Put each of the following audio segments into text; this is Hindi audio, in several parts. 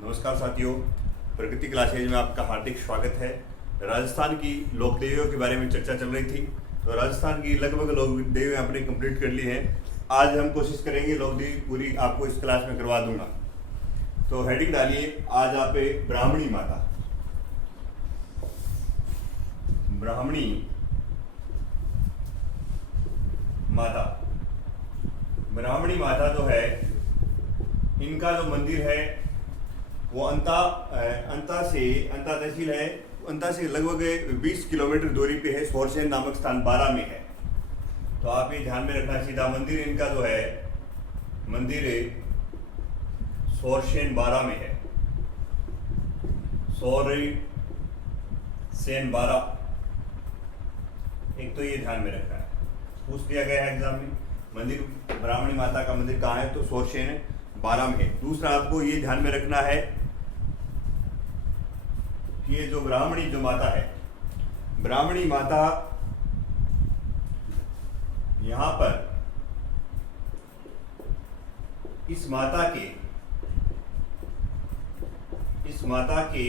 नमस्कार साथियों, प्रगति क्लासेज में आपका हार्दिक स्वागत है। राजस्थान की लोक देवियों के बारे में चर्चा चल रही थी, तो राजस्थान की लगभग लोक देवी आपने कंप्लीट कर ली है। आज हम कोशिश करेंगे लोक देवी पूरी आपको इस क्लास में करवा दूंगा। तो हेडिंग डालिए, आज आप ब्राह्मणी माता। ब्राह्मणी माता, ब्राह्मणी माता जो है, इनका जो मंदिर है वो अंता तहसील है। अंता से लगभग 20 किलोमीटर दूरी पे है। सोरसेन नामक स्थान 12 में है। तो आप ये ध्यान में रखना। सीधा मंदिर इनका जो है, मंदिर सोरसेन 12 में है। सोरसेन 12, एक तो ये ध्यान में रखना है, पूछ दिया गया है एग्जाम में। मंदिर ब्राह्मणी माता का मंदिर कहाँ है, तो सोरसेन 12 में है। दूसरा आपको ये ध्यान में रखना है, ये जो ब्राह्मणी जो माता है, ब्राह्मणी माता यहां पर इस माता के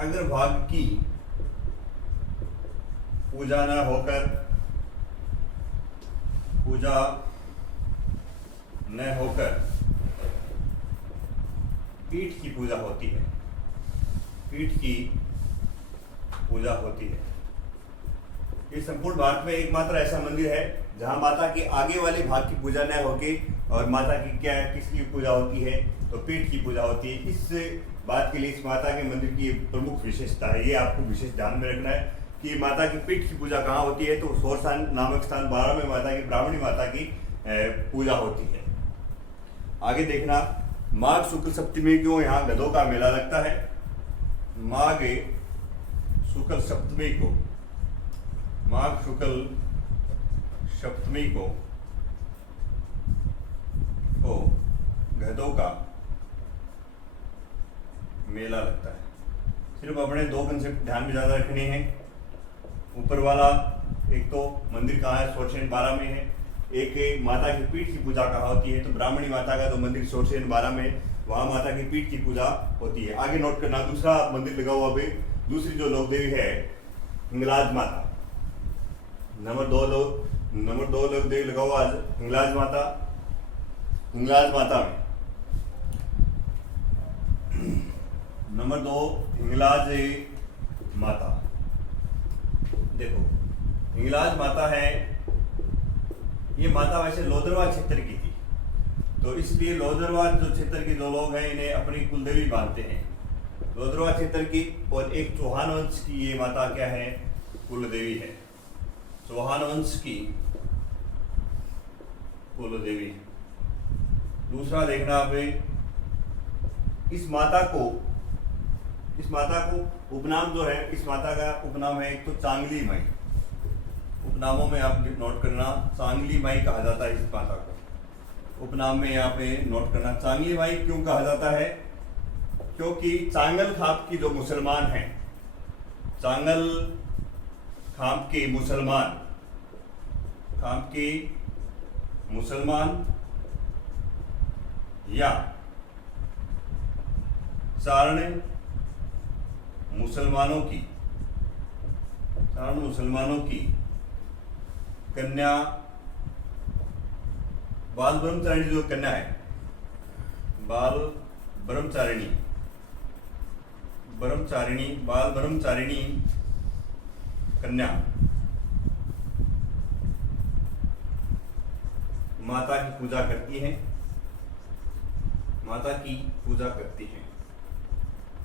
अग्रभाग की पूजा न होकर पीठ की पूजा होती है। पीठ की पूजा होती है। ये संपूर्ण भारत में एकमात्र ऐसा मंदिर है जहां माता के आगे वाले भाग की पूजा न होके और माता की किसकी पूजा होती है, तो पीठ की पूजा होती है। इस बात के लिए इस माता के मंदिर की प्रमुख विशेषता है। ये आपको विशेष ध्यान में रखना है कि माता की पीठ की पूजा कहाँ होती है, तो सोरसेन नामक स्थान 12 में माता की ब्राह्मणी माता की पूजा होती है। आगे देखना, माघ शुक्ल सप्तमी को यहाँ गधों का मेला लगता है। माघ शुक्ल सप्तमी को गधों का मेला लगता है। सिर्फ अपने दो कंसेप्ट ध्यान में ज्यादा रखने हैं। ऊपर वाला, एक तो मंदिर कहाँ है, सोरसेन 12 में है। एक माता की पीठ की पूजा कहाँ होती है, तो ब्राह्मणी माता का जो मंदिर सोरसेन 12 में, वहां माता की पीठ की पूजा होती है। आगे नोट करना, दूसरा मंदिर लगा हुआ भी, दूसरी जो लोक देवी है हिंगलाज माता। नंबर दो लोक देवी लगा हुआ हिंगलाज माता। हिंगलाज माता में नंबर 2 हिंगलाज माता। देखो, हिंगलाज माता है, ये माता वैसे लोदरवा क्षेत्र की थी, तो इसलिए लोदरवा जो क्षेत्र के जो लोग हैं इन्हें अपनी कुलदेवी मानते हैं, लोदरवा क्षेत्र की। और एक चौहान वंश की ये माता क्या है, कुलदेवी है। चौहान वंश की कुलदेवी। दूसरा देखना आप, इस माता को उपनाम जो है, इस माता का उपनाम है एक तो चांगली माई। उपनामों में आप नोट करना, चांगली माई कहा जाता है इस माता को। उपनाम में यहाँ पे नोट करना, चांगली माई क्यों कहा जाता है, क्योंकि चांगल खाप की जो मुसलमान हैं, चांगल खाप के मुसलमान या चारण मुसलमानों की कन्या, बाल ब्रह्मचारिणी जो कन्या है, बाल ब्रह्मचारिणी कन्या माता की पूजा करती हैं।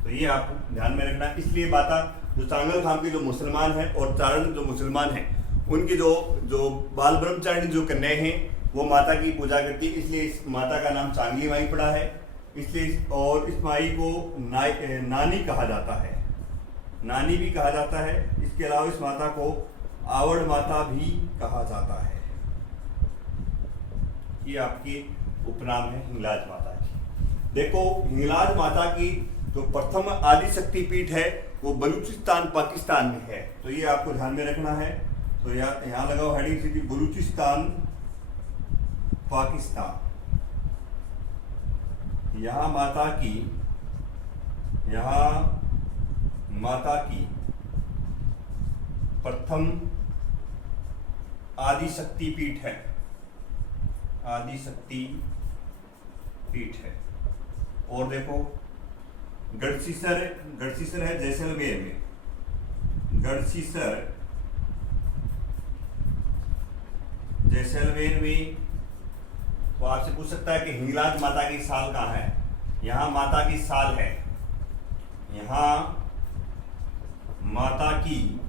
तो ये आप ध्यान में रखना। इसलिए माता जो चांगल खाम के जो मुसलमान हैं और चारण जो मुसलमान हैं, उनकी जो बाल ब्रह्मचारिणी जो कन्याएं हैं, वो माता की पूजा करती है। इसलिए इस माता का नाम चांगली माई पड़ा है। इसलिए और इस माई को नानी कहा जाता है, नानी भी कहा जाता है। इसके अलावा इस माता को आवड़ माता भी कहा जाता है। ये आपकी उपनाम है हिंगलाज माता की। देखो, हिंगलाज माता की जो प्रथम आदि शक्ति पीठ है वो बलूचिस्तान पाकिस्तान में है। तो ये आपको ध्यान में रखना है। तो यहाँ लगाओ हेडिंग सीधी, बलूचिस्तान पाकिस्तान। यहाँ माता की प्रथम आदि शक्ति पीठ है, और देखो गढ़सीसर है जैसलमेर में, जैसलमेर में। तो आपसे पूछ सकता है कि हिंगलाज माता की साल कहाँ है। यहाँ माता की साल है, यहाँ माता की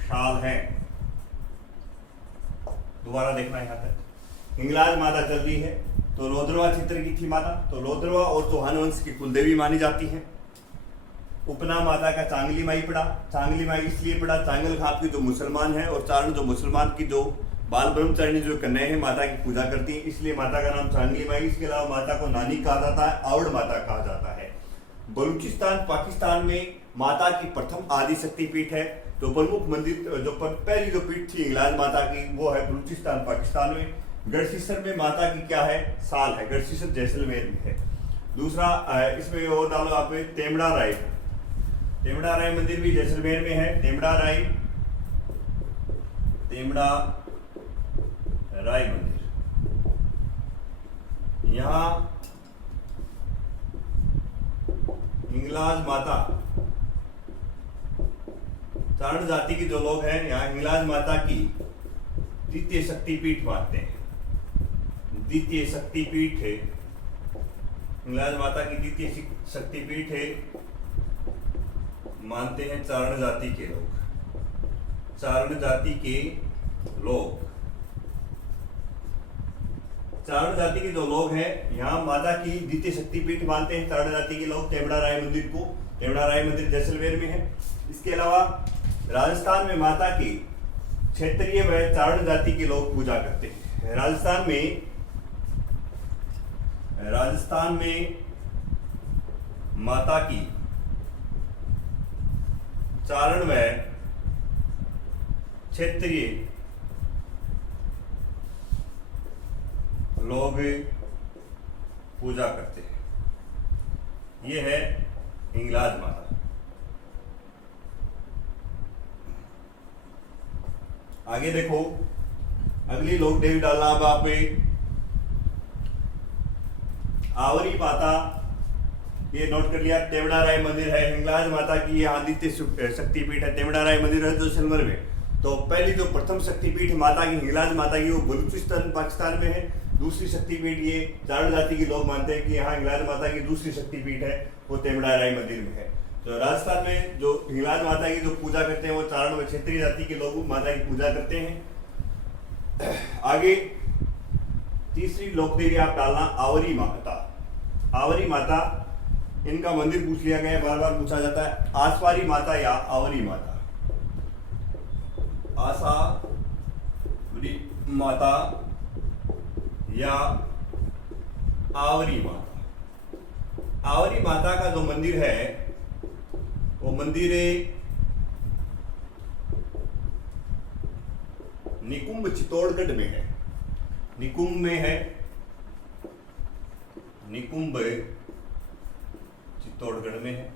साल है। दोबारा देखना यहाँ तक। हिंगलाज माता चल रही है, तो लोद्रवा क्षेत्र की थी माता, तो लोद्रवा और चौहान वंश की कुलदेवी मानी जाती है। उपना माता का चांगली माई पड़ा, चांगली माई इसलिए पड़ा, चांगल खाप की जो मुसलमान है और चारण जो मुसलमान की जो बाल ब्रह्मचारिणी जो कन्याएं हैं माता की पूजा करती हैं, इसलिए माता का नाम चांगली माई। इसके अलावा माता को नानी कहा जाता है, आवड़ माता कहा जाता है। बलूचिस्तान पाकिस्तान में माता की प्रथम आदि शक्ति पीठ है। जो प्रमुख मंदिर जो पहली जो पीठ थी हिंगलाज माता की वो है बलूचिस्तान पाकिस्तान में। गढ़सीसर में माता की क्या है, साल है। गढ़सीसर जैसलमेर में है। दूसरा इसमें और डालो आप तेमड़ा राय मंदिर भी जैसलमेर में है। तेमड़ा राय मंदिर, यहाँ हिंगलाज माता चारण जाति के जो लोग हैं यहाँ हिंगलाज माता की द्वितीय शक्तिपीठ मानते हैं। द्वितीय शक्तिपीठ है हिंगलाज माता की, द्वितीय शक्तिपीठ है मानते हैं चारण जाति के लोग। चारण जाति के जो लोग हैं यहाँ माता की द्वितीय शक्तिपीठ मानते हैं चारण जाति के लोग। तेमड़ा राय मंदिर को, तेमड़ा राय मंदिर जैसलमेर में है। इसके अलावा राजस्थान में माता की क्षेत्रीय व चारण जाति के लोग पूजा करते हैं। राजस्थान में माता की चारण व क्षेत्रीय लोग पूजा करते हैं। ये है हिंगलाज माता। आगे देखो अगली लोक देवी डालना। अब आप आवरी माता ये नोट कर लिया। तेमड़ा राय मंदिर है हिंगलाज माता की, यहाँ द्वितीय शक्तिपीठ है। तेमड़ा राय मंदिर है जैसलमेर में। तो पहली जो प्रथम शक्तिपीठ माता की हिंगलाज माता की वो बलूचिस्तान पाकिस्तान में है। दूसरी शक्तिपीठ ये चारण जाति के लोग मानते हैं कि यहाँ हिंगलाज माता की दूसरी शक्तिपीठ है वो तेमड़ा राय मंदिर में है। तो राजस्थान में जो हिंगलाज माता की जो पूजा करते हैं वो चारण व क्षेत्रीय जाति के लोग माता की पूजा करते हैं। आगे तीसरी लोकदेवी आप डालना आवरी माता। आवरी माता इनका मंदिर पूछ लिया गया है, बार बार पूछा जाता है। आसवारी माता या आवरी माता, आसावरी माता या आवरी माता। आवरी माता का जो मंदिर है वो मंदिर निकुंभ चित्तौड़गढ़ में है। निकुंभ में है, निकुंभ चित्तौड़गढ़ में है।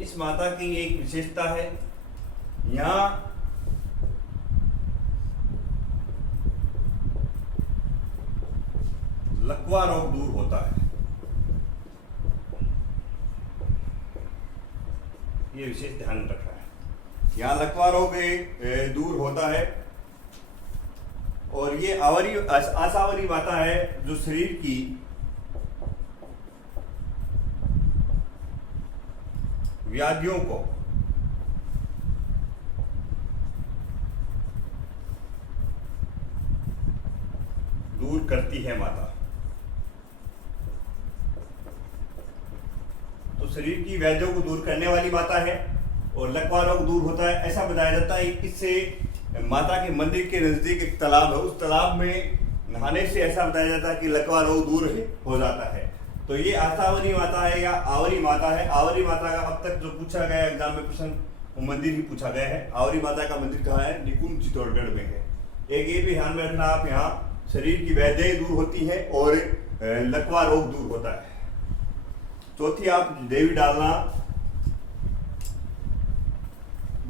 इस माता की एक विशेषता है, यहाँ लकवा रोग दूर होता है। ये विशेष ध्यान रखना है। यहाँ लकवा रोग दूर होता है। और ये आवरी आसावरी माता है जो शरीर की व्याधियों को दूर करती है माता। तो शरीर की व्याधियों को दूर करने वाली माता है और लकवा रोग दूर होता है। ऐसा बताया जाता है इससे माता के मंदिर के नजदीक एक तालाब है, उस तालाब में नहाने से ऐसा बताया जाता है कि लकवा रोग दूर हो जाता है। तो ये आसावरी माता है या आवरी माता है। आवरी माता का अब तक जो पूछा गया एग्जाम में क्वेश्चन वो मंदिर ही पूछा गया है। आवरी माता का मंदिर कहाँ है? निकुंभ चित्तौड़गढ़ में है। एक ये भी ध्यान में रखना आप, यहाँ शरीर की व्याधियां दूर होती हैं और लकवा रोग दूर होता है। चौथी आप देवी डालना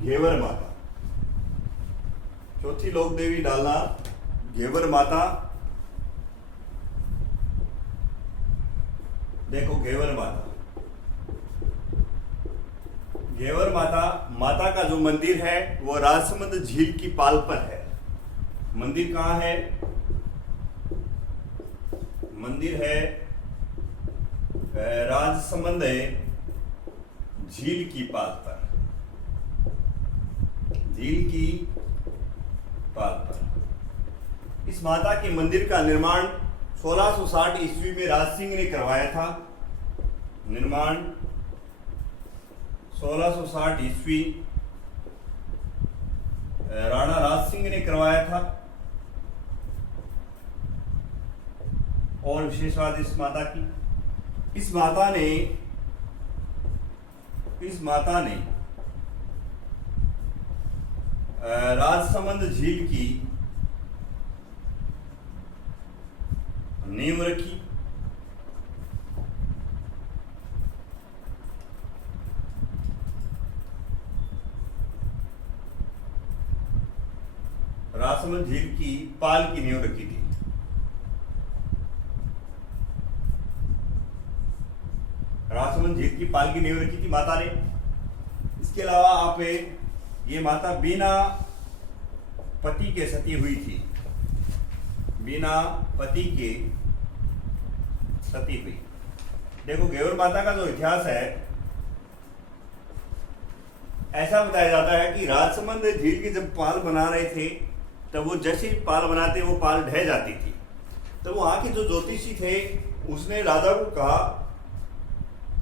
घेवर माता। चौथी लोक देवी डालना घेवर माता। देखो घेवर माता, घेवर माता, माता का जो मंदिर है वो राजसमंद झील की पाल पर है। मंदिर कहाँ है? मंदिर है राजसमंद झील की पाल पर, झील की पाल पर। इस माता के मंदिर का निर्माण 1660 ईस्वी में राज सिंह ने करवाया था। निर्माण 1660 ईस्वी राणा राज सिंह ने करवाया था। और विशेष बात इस माता की, इस माता ने राजसमंद झील की नींव रखी। राजसमंद झील की पाल की नींव रखी थी। राजसमंद झील की पाल की नींव रखी थी माता ने। इसके अलावा आप ये माता बिना पति के सती हुई थी। बिना पति के सती हुई। देखो घेवर माता का जो इतिहास है, ऐसा बताया जाता है कि राजसमंद झील की जब पाल बना रहे थे तब वो जैसे ही पाल बनाते वो पाल ढह जाती थी। तो वहां के जो ज्योतिषी थे उसने राजा को कहा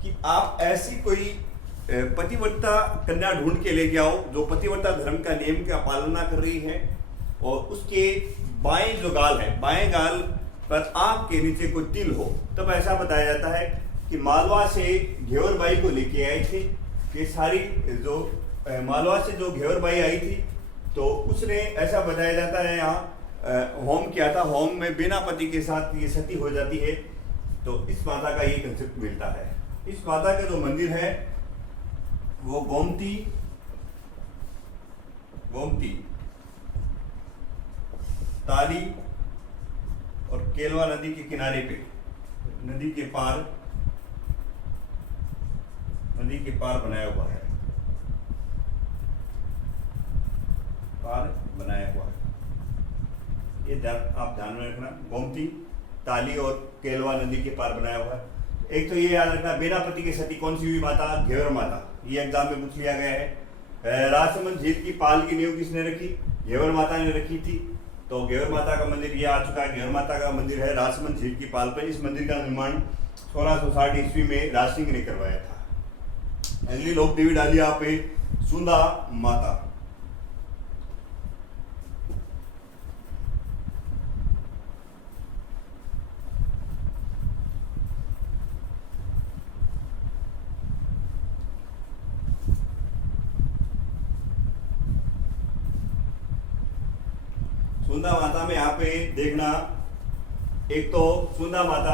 कि आप ऐसी कोई पतिव्रता कन्या ढूंढ के लेके आओ जो पतिव्रता धर्म का नियम का पालना कर रही है और उसके बाएं जो गाल है, बाएं गाल पर आंख के नीचे कोई तिल हो। तब ऐसा बताया जाता है कि मालवा से घेवर बाई को लेके आए थे। ये सारी जो मालवा से जो घेवर बाई आई थी तो उसने, ऐसा बताया जाता है यहाँ होम किया था। होम में बिना पति के साथ ये सती हो जाती है। तो इस माता का ये कंसेप्ट मिलता है। इस माता का जो मंदिर है वो गोमती ताली और केलवा नदी के किनारे पे, नदी के पार बनाया हुआ है। पार बनाया हुआ है, ये आप ध्यान में रखना। गोमती, ताली और केलवा नदी के पार बनाया हुआ है। एक तो ये याद रखना, बिना पति की सती कौन सी हुई माता? घेवर माता। ये एग्जाम में पूछ लिया गया है। राजसमंद झील की पाल की नींव किसने रखी? घेवर माता ने रखी थी। तो घेवर माता का मंदिर ये आ चुका है। घेवर माता का मंदिर है राजसमंद झील की पाल पर। इस मंदिर का निर्माण 1660 ईस्वी में राज सिंह ने करवाया था। अगली लोक देवी डाली आप सुंदा माता। सुंदा माता में यहाँ पे देखना, एक तो सुंदा माता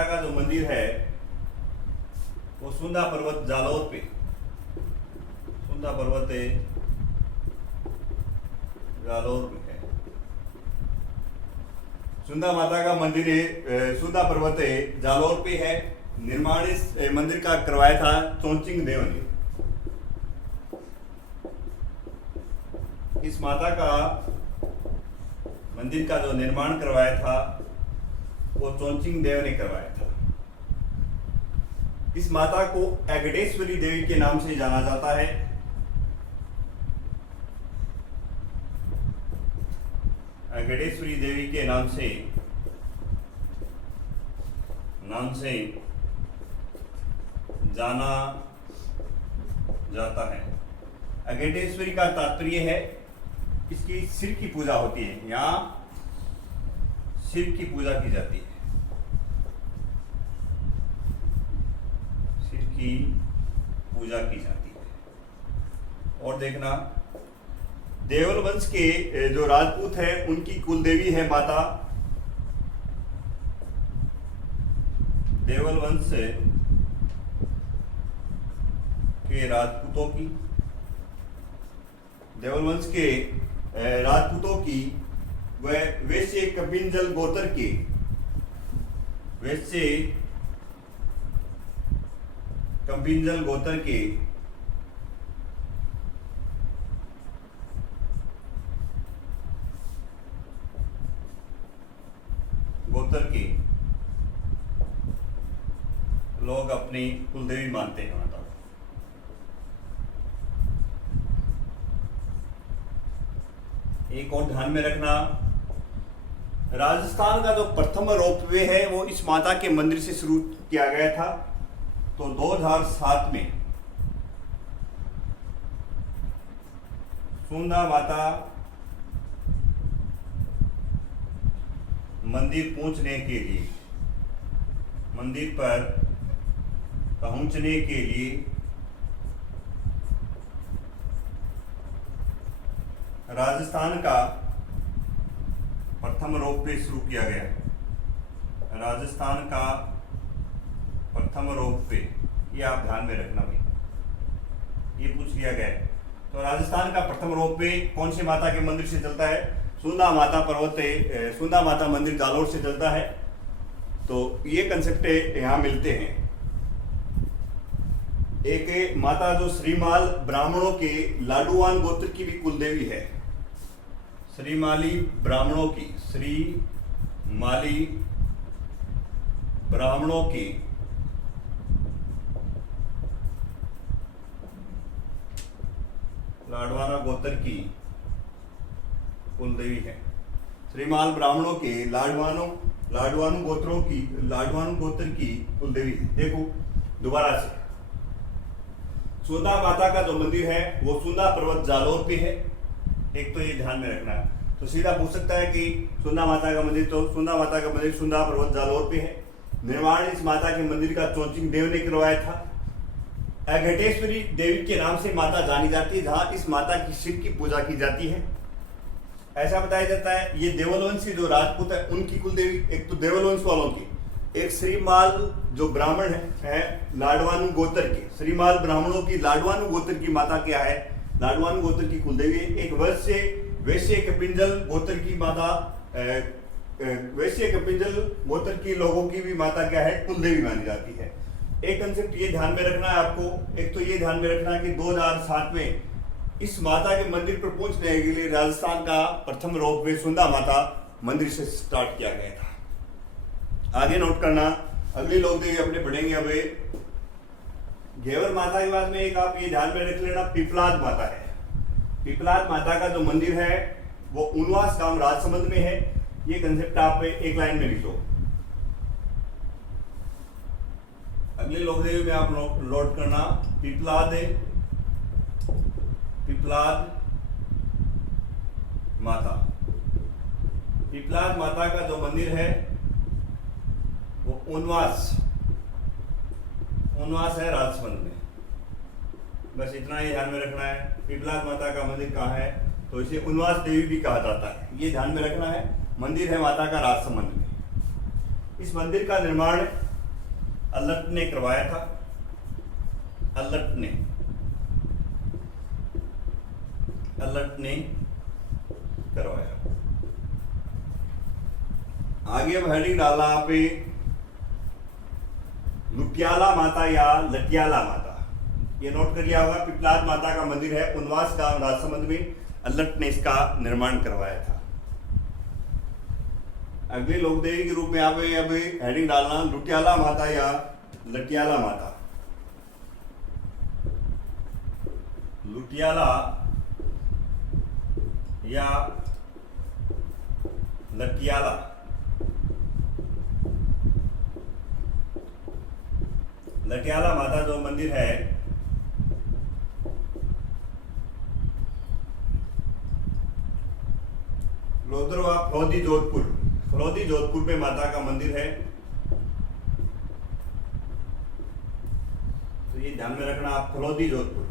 का जो मंदिर है वो सुंदा पर्वत जालौर पे, सुंदा पर्वत जालौर में है। सुंदा माता का मंदिर सुंदा पर्वत जालौर पे है। निर्माण इस मंदिर का करवाया था चोंचिंग देव ने। इस माता का मंदिर का जो निर्माण करवाया था वो चोंचिंग देव ने करवाया था। इस माता को एगडेश्वरी देवी के नाम से जाना जाता है। एगडेश्वरी देवी के नाम से जाना जाता है। अगेटेश्वरी का तात्पर्य है इसकी सिर की पूजा होती है। यहाँ सिर की पूजा की जाती है, सिर की पूजा की जाती है। और देखना देवल वंश के जो राजपूत है उनकी कुल देवी है माता देवल वंश के राजपूतों की देवल वंश के राजपूतों की वह वैश्य कपिंजल गोत्र के वैश्य कपिंजल गोत्र के लोग अपनी कुलदेवी मानते हैं माता। एक और ध्यान में रखना, राजस्थान का जो प्रथम रोपवे है वो इस माता के मंदिर से शुरू किया गया था। तो 2007 में सुंदा माता मंदिर पर पहुंचने के लिए राजस्थान का प्रथम रोपवे शुरू किया गया। राजस्थान का प्रथम रोपवे, ये आप ध्यान में रखना भाई, ये पूछ लिया गया है। तो राजस्थान का प्रथम रोपवे कौन सी माता के मंदिर से चलता है? सुंदा माता सुंदा माता मंदिर जालोर से चलता है। तो ये कंसेप्ट यहाँ मिलते हैं। एक माता जो श्रीमाल ब्राह्मणों के लाडुवान गोत्र की भी कुलदेवी है। श्रीमाली ब्राह्मणों की लाडवाना गोत्र की कुलदेवी है। श्रीमाल ब्राह्मणों के लाडवानु गोत्र की कुलदेवी है। देखो दोबारा से, सुंदा माता का जो मंदिर है वो सुंदा पर्वत जालोर पे है। एक तो ये ध्यान में रखना है। तो सीधा पूछ सकता है कि सुंदा माता का मंदिर सुंदा पर्वत जालोर पे है। निर्माण इस माता के मंदिर का चौचिंग देव ने करवाया था। घटेश्वरी देवी के नाम से माता जानी जाती है, जहां इस माता की शिव की पूजा की जाती है। ऐसा बताया जाता है ये देवलवंशी जो राजपूत है उनकी कुलदेवी, एक तो देवलवंश वालों की, एक श्रीमाल जो ब्राह्मण है लाडवानु गोत्र के, श्रीमाल ब्राह्मणों की लाडवानु गोत्र की माता क्या है? लाडवानु गोत्र की कुलदेवी। एक वैश्य कपिंजल गोत्र की माता, वैश्य कपिंजल गोत्र की लोगों की भी माता क्या है? कुलदेवी मानी जाती है। एक कंसेप्ट ये ध्यान में रखना है आपको। एक तो ये ध्यान में रखना है कि 2007 में इस माता के मंदिर पर पहुंचने के लिए राजस्थान का प्रथम रोपवे सुंदा माता मंदिर से स्टार्ट किया गया था। आगे नोट करना, अगली लोक देवी अपने पढ़ेंगे। अब घेवर माता के बाद में एक आप ये ध्यान में रख लेना, पिपलाद माता है। पिपलाद माता का जो मंदिर है वो उनवास गांव राजसमंद में है। ये कंसेप्ट आप एक लाइन में लिख लो। अगले लोक देवी में आप नोट करना, पिपलाद माता। पिपलाद माता का जो मंदिर है वो उनवास है राजसमंद में। बस इतना ही ध्यान में रखना है। पिपलाद माता का मंदिर कहाँ है? तो इसे उनवास देवी भी कहा जाता है। ये ध्यान में रखना है। मंदिर है माता का राजसमंद में। इस मंदिर का निर्माण अल्लट ने करवाया था। अल्लट ने करवाया। आगे अब हेडिंग डाला पे लुटियाला माता या लटियाला माता। ये नोट कर लिया होगा। पिपलाद माता का मंदिर है उनवास गांव राजसमंद में। अल्लट ने इसका निर्माण करवाया था। अगले लोक देवी के रूप में आप अब हेडिंग डालना, लुटियाला माता या लटियाला माता। लुटियाला या लटियाला। लटियाला माता जो मंदिर है लोधरवा फलौदी जोधपुर में माता का मंदिर है। तो ये ध्यान में रखना आप, फलौदी जोधपुर।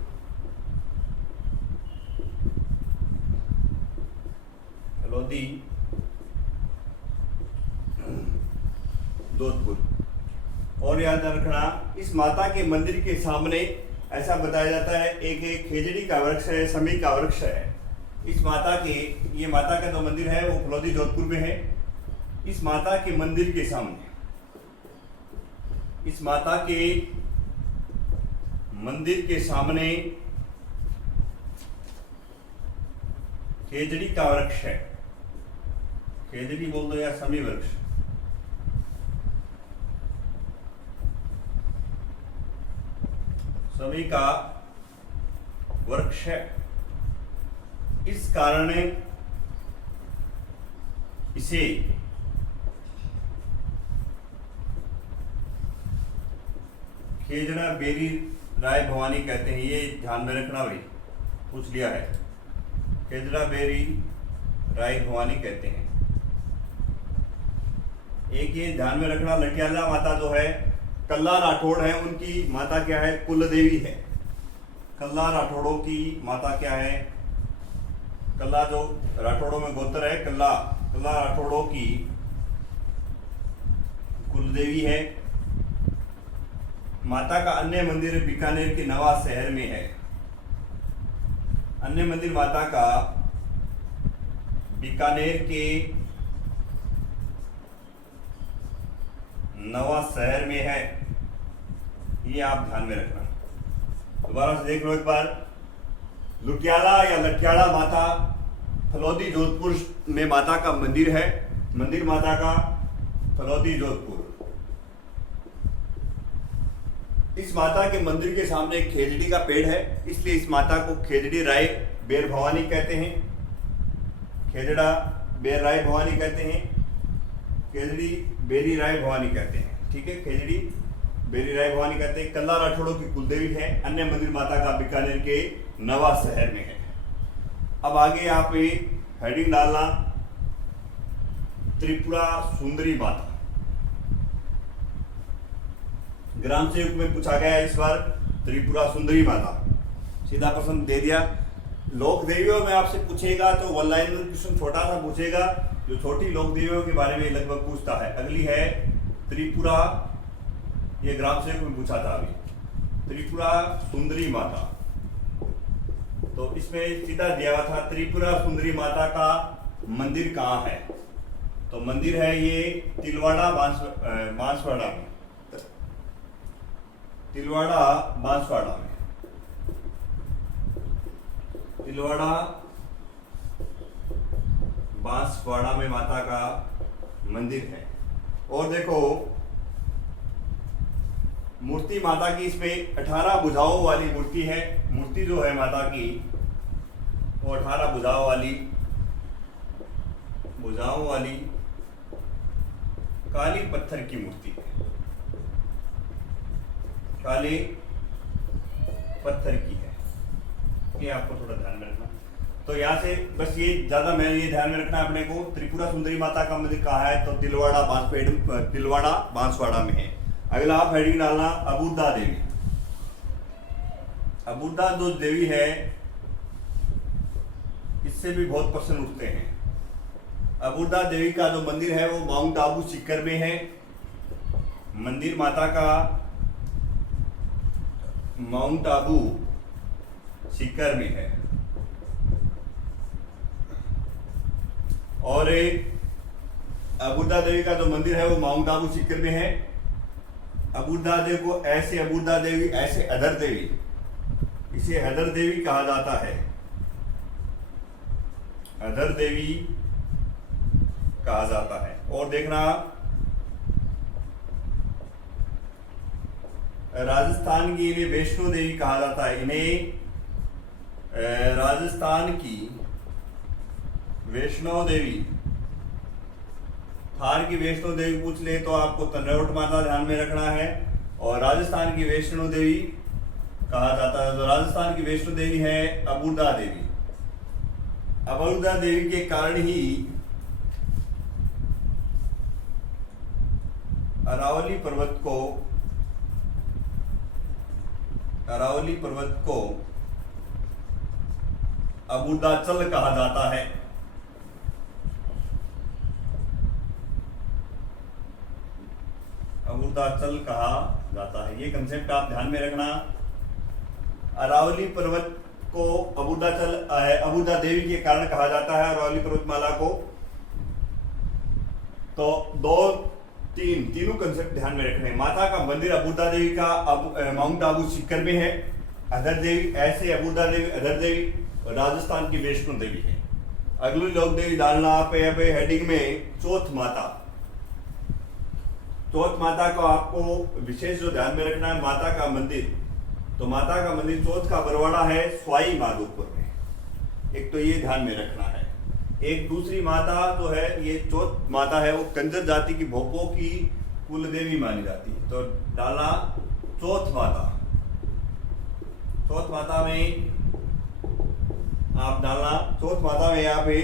फलौदी जोधपुर। और याद रखना, इस माता के मंदिर के सामने ऐसा बताया जाता है एक खेजड़ी का वृक्ष है, समी का वृक्ष है। इस माता के, ये माता का जो मंदिर है वो फलौदी जोधपुर में है। इस माता के मंदिर के सामने, इस माता के मंदिर के सामने खेजड़ी का वृक्ष है। खेजड़ी बोल दो या समी वृक्ष। सभी का वृक्ष है। इस कारण इसे खेजड़ा बेरी राय भवानी कहते हैं। ये ध्यान में रखना भाई, पूछ लिया है। खेजड़ा बेरी राय भवानी कहते हैं। एक ये ध्यान में रखना, लटियाला माता जो है कल्ला राठौड़ है, उनकी माता क्या है? कुल देवी है। कल्ला राठौड़ों की माता क्या है? कल्ला जो राठौड़ों में गोत्र है, कल्ला राठौड़ों की कुल देवी है। माता का अन्य मंदिर बीकानेर के नवा शहर में है। अन्य मंदिर माता का बीकानेर के नवा शहर में है। ये आप ध्यान में रखना। दोबारा से देख लो एक बार। लुटियाला या लठियाला माता फलौदी जोधपुर में माता का मंदिर है। मंदिर माता का फलौदी जोधपुर। इस माता के मंदिर के सामने एक खेजड़ी का पेड़ है, इसलिए इस माता को खेजड़ी राय बेर भवानी कहते हैं। खेजड़ा बेर राय भवानी कहते हैं। खेजड़ी बेरी राय भवानी कहते हैं। ठीक है, खेजड़ी बेरी राय भवानी कहते हैं। कल्ला राठौड़ों की कुलदेवी है। अन्य मंदिर माता का बीकानेर के नवा शहर में है। अब आगे यहाँ पे हेडिंग डालना, त्रिपुरा सुंदरी माता। ग्राम सेवक में पूछा गया इस बार त्रिपुरा सुंदरी माता। सीधा प्रश्न दे दिया। लोक देवियों में आपसे पूछेगा तो वन लाइन क्वेश्चन छोटा सा पूछेगा, जो छोटी लोक देवियों के बारे में लगभग पूछता है। अगली है त्रिपुरा, ये ग्राम सेवक में पूछा था अभी। त्रिपुरा सुंदरी माता, तो इसमें सीधा दिया हुआ था त्रिपुरा सुंदरी माता का मंदिर कहाँ है। तो मंदिर है ये तिलवाड़ा बांसवाड़ा में। तिलवाड़ा बांसवाड़ा में। तिलवाड़ा बांसवाड़ा में माता का मंदिर है। और देखो मूर्ति माता की, इसमें 18 भुजाओं वाली मूर्ति है। मूर्ति जो है माता की वो 18 भुजाओं वाली काली पत्थर की मूर्ति है। काले पत्थर की है। ये आपको थोड़ा ध्यान में रखना। तो यहाँ से बस ये ज्यादा मैं ये ध्यान में रखना अपने को। त्रिपुरा सुंदरी माता का मंदिर कहाँ है? तो तिलवाड़ा बांसवाड़ा में है। अगला आप हेडिंग डालना अबूदा देवी। अबूदा जो देवी है, इससे भी बहुत प्रश्न उठते हैं। अबूदा देवी का जो मंदिर है वो माउंट आबू सीकर में है। मंदिर माता का माउंट आबू सीकर में है। और अबूदा देवी का जो मंदिर है वो माउंट आबू सीकर में है। अबूदा देवी को ऐसे अबूदा देवी, ऐसे अधर देवी, इसे अधर देवी कहा जाता है। अधर देवी कहा जाता है। और देखना राजस्थान की इन्हें वैष्णो देवी कहा जाता है। इन्हें राजस्थान की वैष्णो देवी, थार की वैष्णो देवी पूछ ले तो आपको तंड्रवट माता ध्यान में रखना है। और राजस्थान की वैष्णो देवी कहा जाता है। तो राजस्थान की वैष्णो देवी है अबूदा देवी। अबूदा देवी के कारण ही अरावली पर्वत को अबूदाचल कहा जाता है। अबुदाचल कहा जाता है। ये कंसेप्ट आप ध्यान में रखना। अरावली पर्वत को अबुदा देवी के कारण कहा जाता है, अरावली पर्वतमाला को। तो तीनों कंसेप्ट ध्यान में रखने। माता का मंदिर अबुदा देवी का माउंट आबू सीकर में है। अधर देवी ऐसे अबुदा देवी, अधर देवी राजस्थान की वैष्णो देवी है। अगली लोक देवी डालना पे हेडिंग में चौथ माता। चौथ माता को आपको विशेष जो ध्यान में रखना है, माता का मंदिर। तो माता का मंदिर चौथ का बरवाड़ा है सवाई माधोपुर में। एक तो ये ध्यान में रखना है। एक दूसरी माता जो है, ये चौथ माता है, वो कंजर जाति की भोपो की कुल देवी मानी जाती है। तो डालना चौथ माता। चौथ माता में आप डालना, चौथ माता में यहाँ पे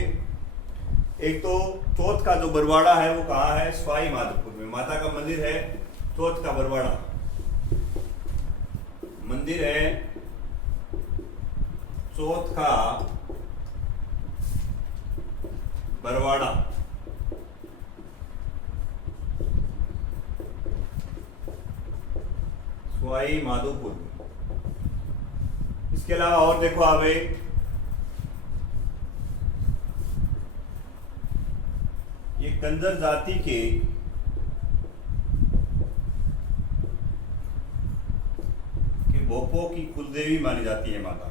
एक तो चौथ का जो बरवाड़ा है वो कहाँ है, सवाई माधोपुर में। माता का मंदिर है चौथ का बरवाड़ा, मंदिर है चौथ का बरवाड़ा। सवाई माधोपुर। इसके अलावा और देखो आप ये कंजर जाति के भोपो की कुलदेवी मानी जाती है माता,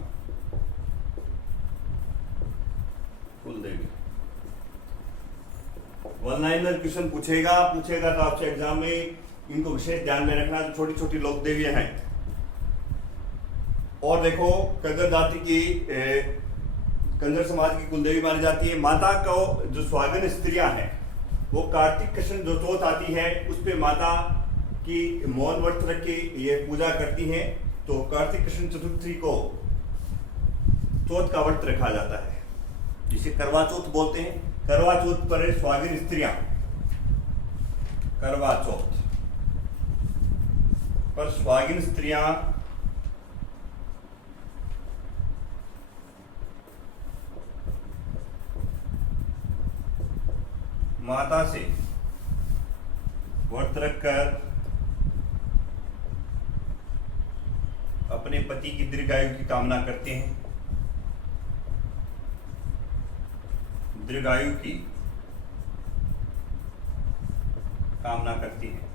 कुलदेवी। वन लाइनर क्वेश्चन पूछेगा तो आपसे एग्जाम में इनको विशेष ध्यान में रखना। जो छोटी छोटी लोक देवियां हैं। और देखो कंजर जाति की कंजर समाज की कुलदेवी मानी जाती है। माता को जो स्वागन स्त्रियां हैं वो कार्तिक कृष्ण जो चौथ आती है उस पे माता की मौन व्रत रख के ये पूजा करती हैं। तो कार्तिक कृष्ण चतुर्थी को चौथ का व्रत रखा जाता है, जिसे करवा चौथ बोलते हैं। करवा चौथ पर स्वागिन स्त्रियां, करवा चौथ पर स्वागिन स्त्रियां माता से व्रत रखकर अपने पति की दीर्घायु की कामना करते हैं। दीर्घायु की कामना करती हैं।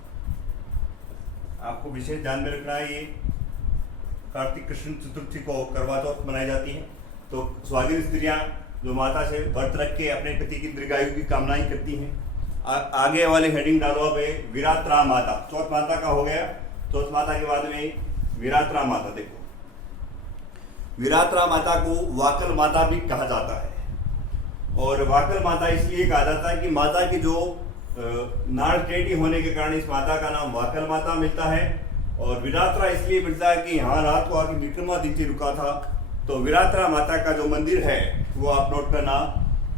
आपको विशेष ध्यान में रखना है, ये कार्तिक कृष्ण चतुर्थी को करवा चौथ मनाई जाती है। तो स्वागिन स्त्रियां जो माता से व्रत रख के अपने पति की दीर्घायु की कामनाएं करती हैं। आगे वाले हेडिंग डालो पे विरात्रा माता। चौथ माता का हो गया। चौथ माता के बाद में विरात्रा माता। देखो विरात्रा माता को वाकल माता भी कहा जाता है। और वाकल माता इसलिए कहा जाता है कि माता की जो नाड़ टेढ़ी होने के कारण इस माता का नाम वाकल माता मिलता है। और विरात्रा इसलिए मिलता है कि यहाँ रात को आके विक्रमादित्य रुका था। तो विरात्रा माता का जो मंदिर है वो आप नोट करना,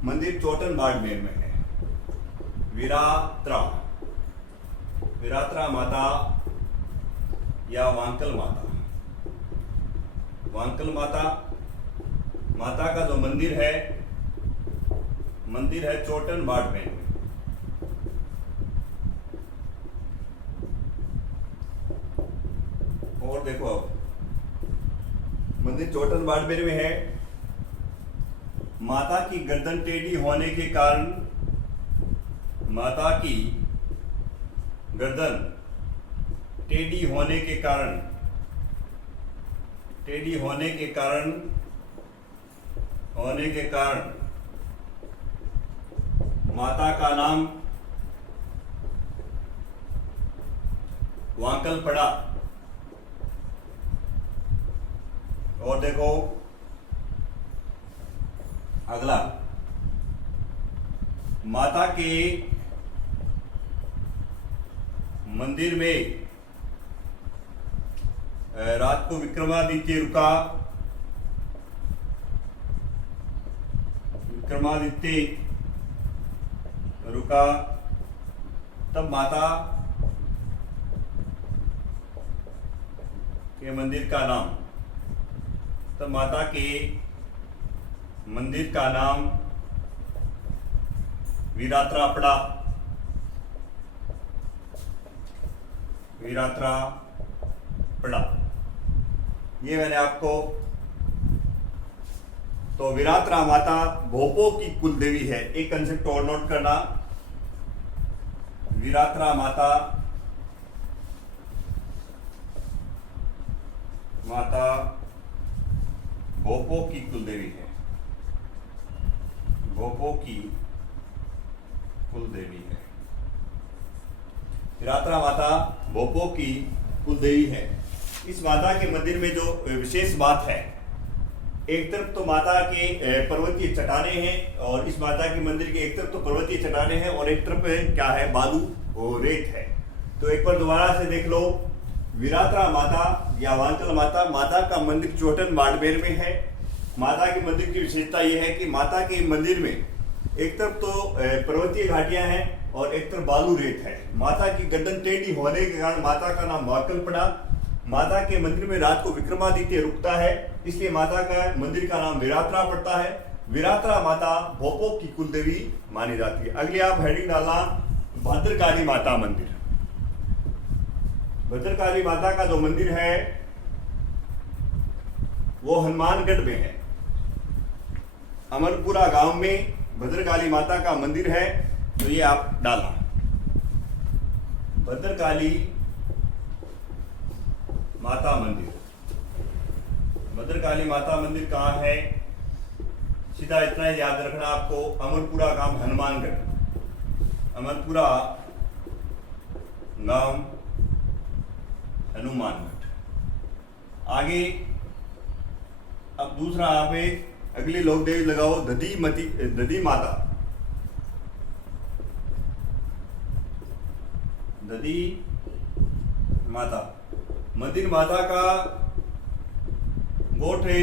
मंदिर चोटन बाड़मेर में है। विरात्रा माता या वांकल माता। वांकल माता, माता का जो मंदिर है चोटन बाड़मेर में। और देखो अब मंदिर चोटन बाड़मेर में है। माता की गर्दन टेढ़ी होने के कारण, माता की गर्दन टेढ़ी होने के कारण माता का नाम वांकल पड़ा। और देखो अगला, माता के मंदिर में रात को विक्रमादित्य रुका, तब माता के मंदिर का नाम विरात्रा पड़ा। वीरात्रा पड़ा, ये मैंने आपको। तो वीरात्रा माता भोपो की कुल देवी है। एक कंसेप्ट और नोट करना, वीरात्रा माता भोपो की कुल देवी है, भोपो की कुल देवी है। वीरात्रा माता भोपो की कुल देवी है। इस माता के मंदिर में जो विशेष बात है, एक तरफ तो माता के पर्वतीय चट्टाने हैं, और इस माता के मंदिर के एक तरफ तो पर्वतीय चट्टाने हैं और एक तरफ क्या है, बालू और रेत है। तो एक बार दोबारा से देख लो, वीरात्रा माता या वांचल माता, माता का मंदिर चोटन बाड़मेर में है। माता के मंदिर की विशेषता यह है कि माता के मंदिर में एक तरफ तो पर्वतीय घाटियां हैं और एक तरफ बालू रेत है। माता की गर्दन टेढ़ी होने के कारण माता का नाम वाकल पड़ा। माता के मंदिर में रात को विक्रमादित्य रुकता है, इसलिए माता का मंदिर का नाम वीरात्रा पड़ता है। वीरात्रा माता भोपो की कुल देवी मानी जाती है। अगली आप हेडिंग डालना, भद्रकाली माता मंदिर। भद्रकाली माता का जो मंदिर है वो हनुमानगढ़ में है। अमरपुरा गांव में भद्रकाली माता का मंदिर है, तो ये आप डालना, भद्रकाली माता मंदिर। भद्रकाली माता मंदिर कहाँ है? सीधा इतना ही याद रखना आपको, अमरपुरा गांव हनुमानगढ़, अमरपुरा गांव हनुमानगढ़। आगे अब दूसरा आप अगली लोक देवी लगाओ, दधी माता। दधी माता मंदिर माता का गोठ है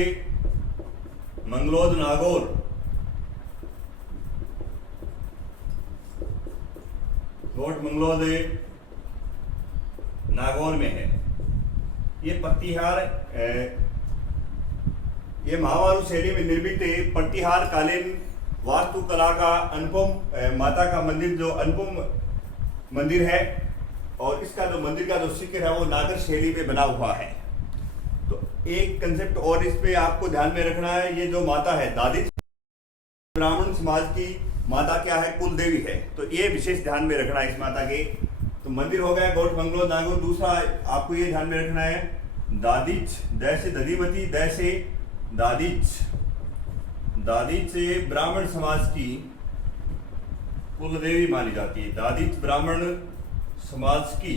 मंगलोद नागौर। गोठ मंगलोद नागौर में है। ये पट्टीहार, ये महामारू शैली में निर्मित पट्टीहार कालीन वास्तुकला का अनुपम माता का मंदिर, जो अनुपम मंदिर है, और इसका जो मंदिर का जो शिखर है वो नागर शैली में बना हुआ है। तो एक कंसेप्ट और इस पे आपको ध्यान में रखना है, ये जो माता है दादिच ब्राह्मण समाज की माता क्या है, कुल देवी है। तो ये विशेष ध्यान में रखना है इस माता के। तो मंदिर हो गया गोठ मंगलो नागौर। दूसरा आपको ये ध्यान में रखना है, दादिच, दै से दधीमती, दै से दादिच, दादिच ब्राह्मण समाज की कुल देवी मानी जाती है। दादिच ब्राह्मण समाज की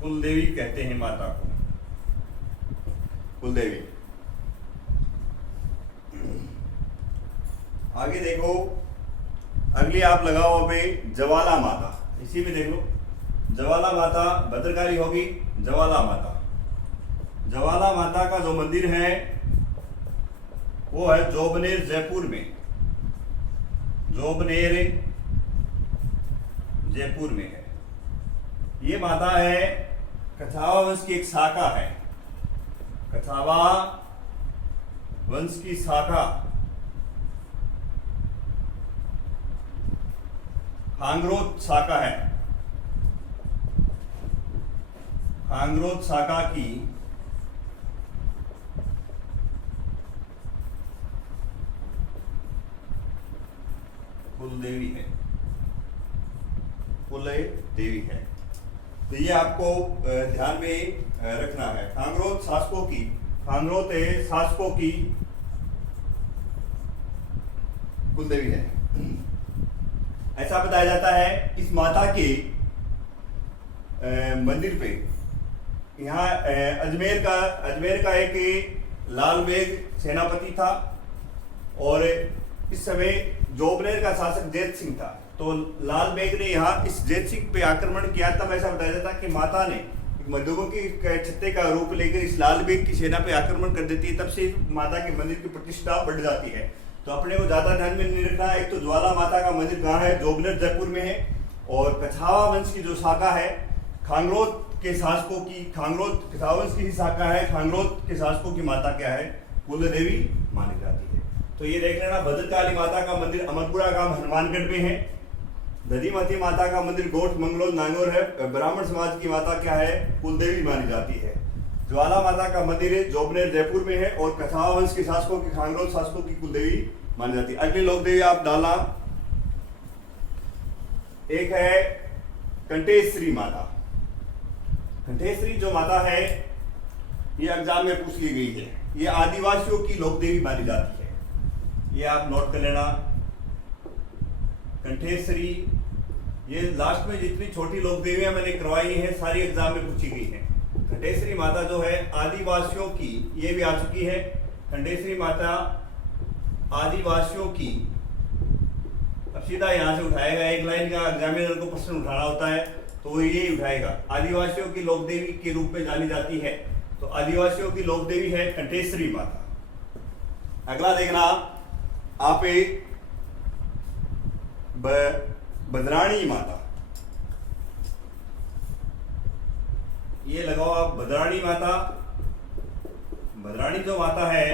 कुल देवी कहते हैं माता को, कुल देवी। आगे देखो, अगली आप लगाओ अबे ज्वाला माता। इसी में देख लो, ज्वाला माता भद्रकाली होगी, ज्वाला माता। ज्वाला माता का जो मंदिर है वो है जोबनेर जयपुर में, जोबनेर जयपुर में है। ये माता है कछावा वंश की एक शाखा है, कछावा वंश की शाखा, खांगरोत शाखा है, खांगरोत शाखा की कुल देवी है, कुल देवी है। तो ये आपको ध्यान में रखना है। खांगरोत शासकों की, खांगरोत शासकों की कुल देवी है। ऐसा बताया जाता है इस माता के मंदिर पे, यहाँ अजमेर का एक लाल बेग सेनापति था, और इस समय जोबनेर का शासक जैत सिंह था। तो लाल बेग ने यहाँ इस जैत सिंह पे आक्रमण किया। तब ऐसा बताया जाता है कि माता ने मधुमक्खी के छत्ते का रूप लेकर इस लाल बेग की सेना पे आक्रमण कर देती है। तब से माता के मंदिर की प्रतिष्ठा बढ़ जाती है। तो अपने को ज्यादा ध्यान में नहीं रखना। एक तो ज्वाला माता का मंदिर कहाँ है, जोबनेर जयपुर में है, और कछावा वंश की जो शाखा है खांगरोत के शासकों की, खांगरोत कछावा वंश की ही शाखा है, खांगरोत के शासकों की माता क्या है, कुल देवी मानी जाती है। तो ये देख लेना, भद्रकाली माता का मंदिर अमरपुरा गांव हनुमानगढ़ में है। दधिमती माता का मंदिर गोठ मंगलोर नांगौर है। ब्राह्मण समाज की माता क्या है, कुलदेवी मानी जाती है। ज्वाला माता का मंदिर है, जोबनेर जयपुर में है और कथावा वंश के शासकों की, खांगरोल शासकों की कुलदेवी मानी जाती है। अगली लोक देवी आप डालना, एक है कंटेश्वरी माता। कंटेश्वरी जो माता है ये एग्जाम में पूछ ली गई है। ये आदिवासियों की लोक देवी मानी जाती है, ये आप नोट कर लेना। कंठेश्वरी, ये लास्ट में जितनी छोटी लोक देवियां मैंने करवाई हैं सारी एग्जाम में पूछी गई हैं। कंठेश्वरी माता जो है आदिवासियों की, ये भी आ चुकी है। कंठेश्वरी माता आदिवासियों की, अब सीधा यहां से उठाएगा, एक लाइन का एग्जामिनर को प्रश्न उठाना होता है तो वो ये उठाएगा। आदिवासियों की लोक देवी के रूप में जानी जाती है, तो आदिवासियों की लोक देवी है कंठेश्वरी माता। अगला देखना आप एक बदराणी माता, ये लगाओ आप बदराणी माता। बदराणी जो माता है,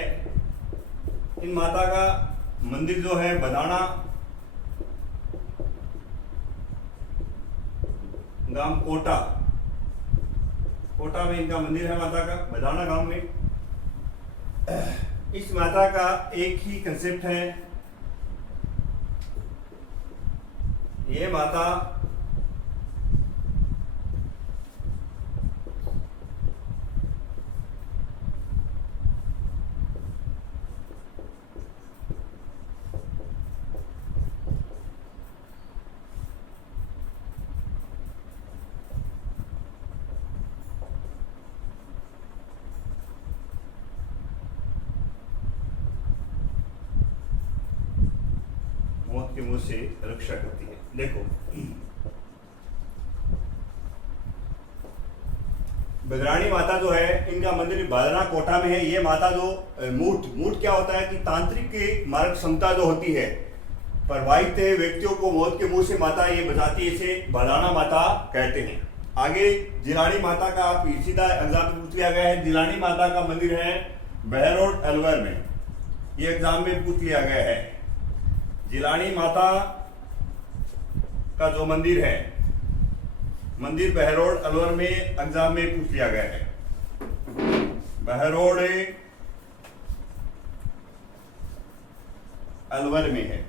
इन माता का मंदिर जो है बदाना गांव कोटा, कोटा में इनका मंदिर है माता का, बदाना गांव में। इस माता का एक ही कंसेप्ट है, ये माता मौत के मुंह से रक्षा करती है। देखो बदराणी माता जो है, इनका मंदिर बादना कोटा में है। ये माता जो मूठ क्या होता है कि तांत्रिक की मार्ग क्षमता जो होती है, प्रभावित व्यक्तियों को मौत के मुंह से माता ये बचाती है, इसे बादाना माता कहते हैं। आगे जिलानी माता का आप सीधा एग्जाम में पूछ लिया गया है। जिलानी माता का मंदिर है बहरोड अलवर में, ये एग्जाम में पूछ लिया गया है। जिलानी माता का जो मंदिर है, मंदिर बहरोड अलवर में एग्जाम में पूछ लिया गया है। बहरोड अलवर में है।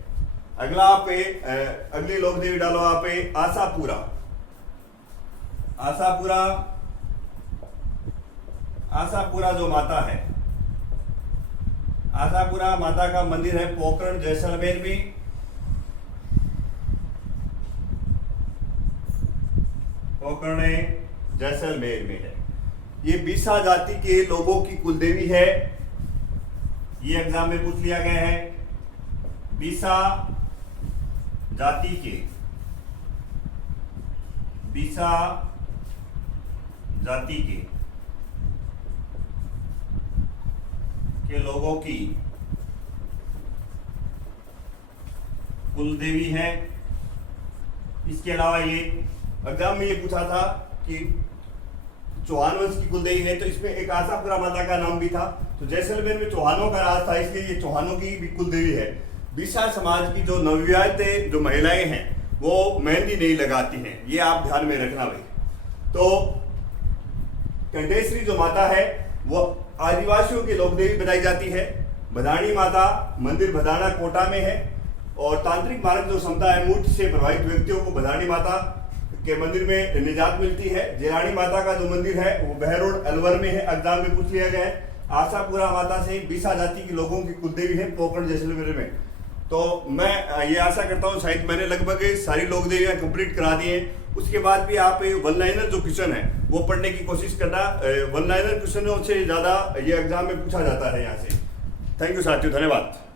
अगला आप अगली लोक देवी डालो आप आशापुरा। आशापुरा, आशापुरा जो माता है, आशापुरा माता का मंदिर है पोखरण जैसलमेर में। पोखरण जैसलमेर में है। ये बीसा जाति के लोगों की कुलदेवी है, ये एग्जाम में पूछ लिया गया है। बीसा जाति के, बीसा जाति के लोगों की कुलदेवी है। इसके अलावा ये एग्जाम में ये पूछा था कि चौहान वंश की कुलदेवी है, तो इसमें एक आशापुरा माता का नाम भी था। तो जैसलमेर में चौहानों का राज था, इसलिए ये चौहानों की भी कुलदेवी है। बीसा समाज की जो नवविवाहित जो महिलाएं हैं वो मेहंदी नहीं लगाती हैं, ये आप ध्यान में रखना भाई। तो कंठेश्वरी जो माता है वो आदिवासियों की लोकदेवी बताई जाती है। बदाणी माता मंदिर बदाना कोटा में है और तांत्रिक मार्ग जो क्षमता है, मूठ से प्रभावित व्यक्तियों को बदाणी माता के मंदिर में निजात मिलती है। जिलानी माता का जो मंदिर है वो बहरोड अलवर में है, एग्जाम में पूछ लिया गया है। आशापुरा माता से बीसा जाति के लोगों की कुलदेवी है पोखरण जैसलमेर में। तो मैं ये आशा करता हूँ शायद मैंने लगभग सारी लोक देवियाँ कंप्लीट करा दी हैं। उसके बाद भी आप वन लाइनर जो क्वेश्चन है वो पढ़ने की कोशिश करना। वन लाइनर क्वेश्चनों से ज़्यादा ये एग्जाम में पूछा जाता है यहाँ से। थैंक यू साथियों, धन्यवाद।